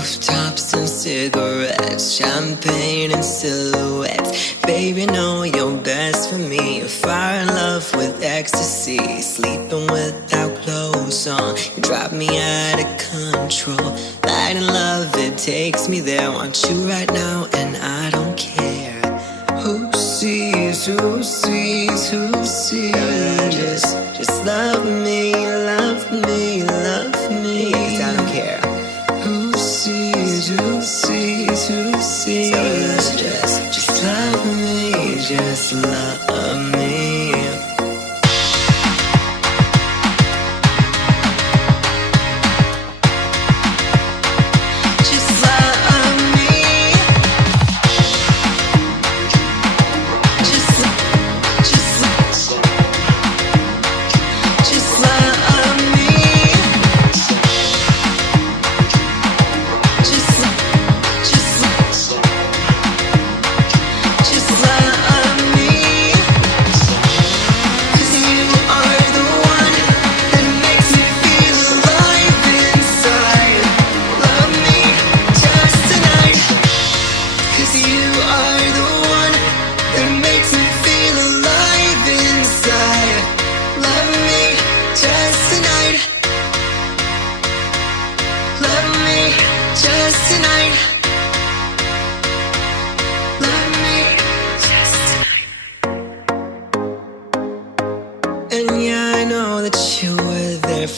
Rooftops and cigarettes, champagne and silhouettes. Baby, know you're best for me. If I'm in love with ecstasy, sleeping without clothes on, you drive me out of control. Light and love, it takes me there. Want you right now and I don't care. Who sees, who sees, who sees? Just love me, love me, love me, 'cause I don't care. Who sees, who sees, who sees? So just love me, just love me.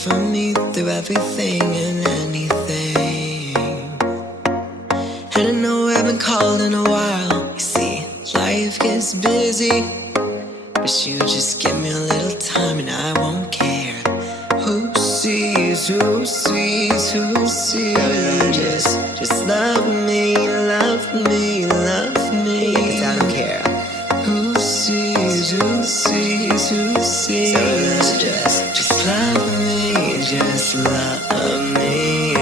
For me through everything and anything. And I know I haven't called in a while. You see, life gets busy, but you just give me a little time and I won't care. Who sees, who sees, who sees? Just love me, love me, love me, 'cause I don't care. Who sees, who sees, who sees? So just love me, just love me.